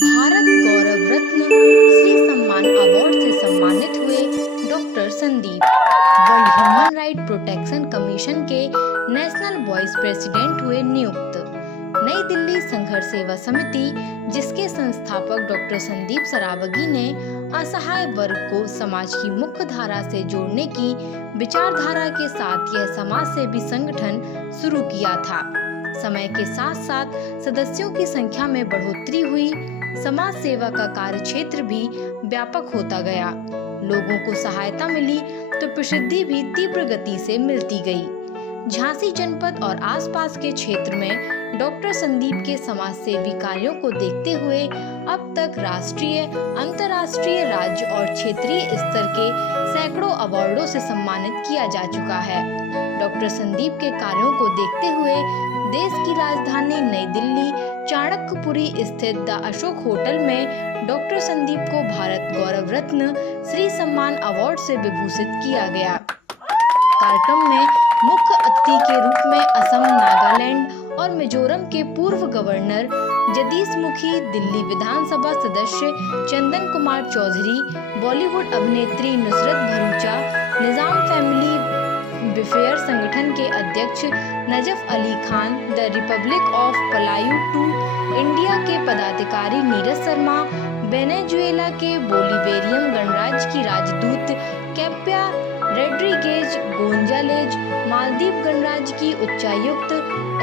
भारत गौरव रत्न श्री सम्मान अवार्ड से सम्मानित हुए doctor Sandeep. World human right protection commission के नेशनल वाइस प्रेसिडेंट हुए नियुक्त। नई दिल्ली संघर्ष सेवा समिति, जिसके संस्थापक डॉक्टर संदीप सरावगी ने असहाय वर्ग को समाज की मुख्य धारा से जोड़ने की विचारधारा के साथ यह समाज सेवी संगठन शुरू किया था। समय के साथ साथ सदस्यों की संख्या में बढ़ोतरी हुई, समाज सेवा का कार्य क्षेत्र भी व्यापक होता गया। लोगों को सहायता मिली तो प्रसिद्धि भी तीव्र गति से मिलती गई। झांसी जनपद और आसपास के क्षेत्र में डॉक्टर संदीप के समाज सेवी कार्यों को देखते हुए अब तक राष्ट्रीय, अंतर्राष्ट्रीय, राज्य और क्षेत्रीय स्तर के सैकड़ों अवार्डों से सम्मानित किया जा चुका है। डॉक्टर संदीप के कार्यों को देखते हुए देश की राजधानी नई दिल्ली चाणक्यपुरी स्थित द अशोक होटल में डॉक्टर संदीप को भारत गौरव रत्न श्री सम्मान अवार्ड से विभूषित किया गया। कार्यक्रम में मुख्य अतिथि के रूप में असम, नागालैंड और मिजोरम के पूर्व गवर्नर जगदीश मुखी, दिल्ली विधानसभा सदस्य चंदन कुमार चौधरी, बॉलीवुड अभिनेत्री नुसरत भरूचा, निजाम फैमिली वेलफेयर संगठन के अध्यक्ष Najaf Ali Khan, the republic of Palau to India के पदाधिकारी नीरज शर्मा, वेनेजुएला के बोलिवेरियम गणराज्य की राजदूत कैप्या रेड्रिगेज गोंजालेज, मालदीव गणराज्य की उच्चायुक्त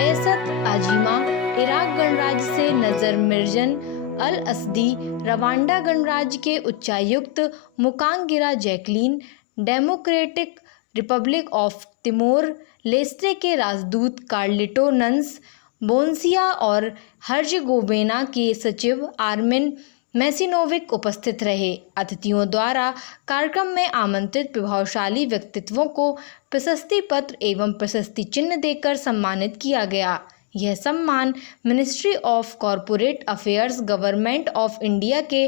एसत आजिमा, इराक गणराज्य से नजर मिर्जन अल असदी, रवांडा गणराज्य के उच्चायुक्त Mukangira Jacqueline, democratic republic of Timor Leste के राजदूत कार्लिटो नंस बोन्सिया और हर्जेगोविना के सचिव आर्मिन मैसिनोविक उपस्थित रहे। अतिथियों द्वारा कार्यक्रम में आमंत्रित प्रभावशाली व्यक्तित्वों को प्रशस्ति पत्र एवं प्रशस्ति चिन्ह देकर सम्मानित किया गया। यह सम्मान ministry of corporate affairs, government of India के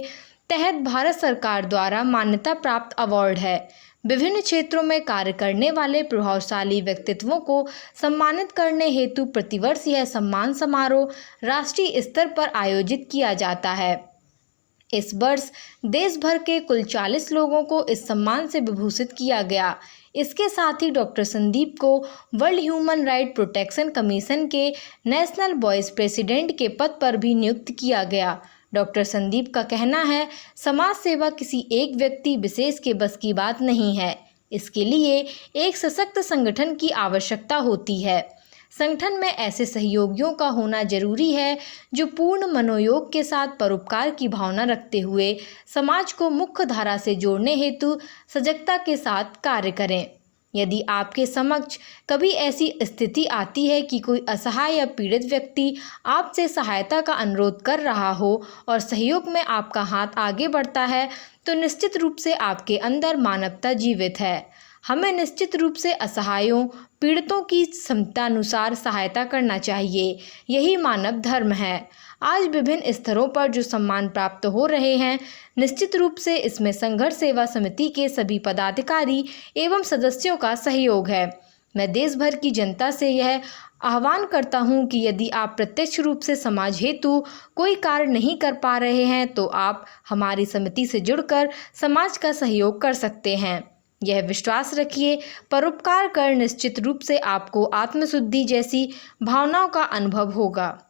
तहत भारत सरकार द्वारा मान्यता प्राप्त अवार्ड है। विभिन्न क्षेत्रों में कार्य करने वाले प्रभावशाली व्यक्तित्वों को सम्मानित करने हेतु प्रतिवर्ष यह सम्मान समारोह राष्ट्रीय स्तर पर आयोजित किया जाता है। इस वर्ष देश भर के कुल 40 लोगों को इस सम्मान से विभूषित किया गया। इसके साथ ही डॉक्टर संदीप को world human right protection commission के नेशनल वाइस प्रेसिडेंट के पद पर भी नियुक्त किया गया। डॉक्टर संदीप का कहना है, समाज सेवा किसी एक व्यक्ति विशेष के बस की बात नहीं है। इसके लिए एक सशक्त संगठन की आवश्यकता होती है। संगठन में ऐसे सहयोगियों का होना जरूरी है जो पूर्ण मनोयोग के साथ परोपकार की भावना रखते हुए समाज को मुख्य धारा से जोड़ने हेतु सजगता के साथ कार्य करें। यदि आपके समक्ष कभी ऐसी स्थिति आती है कि कोई असहाय या पीड़ित व्यक्ति आपसे सहायता का अनुरोध कर रहा हो और सहयोग में आपका हाथ आगे बढ़ता है, तो निश्चित रूप से आपके अंदर मानवता जीवित है। हमें निश्चित रूप से असहायों, पीड़ितों की क्षमतानुसार सहायता करना चाहिए। यही मानव धर्म है। आज विभिन्न स्तरों पर जो सम्मान प्राप्त हो रहे हैं, निश्चित रूप से इसमें संघर्ष सेवा समिति के सभी पदाधिकारी एवं सदस्यों का सहयोग है। मैं देश भर की जनता से यह आह्वान करता हूं कि यदि आप प्रत्यक्ष रूप से समाज हेतु कोई कार्य नहीं कर पा रहे हैं, तो आप हमारी समिति से जुड़कर समाज का सहयोग कर सकते हैं। यह विश्वास रखिए, परोपकार कर निश्चित रूप से आपको आत्मशुद्धि जैसी भावनाओं का अनुभव होगा।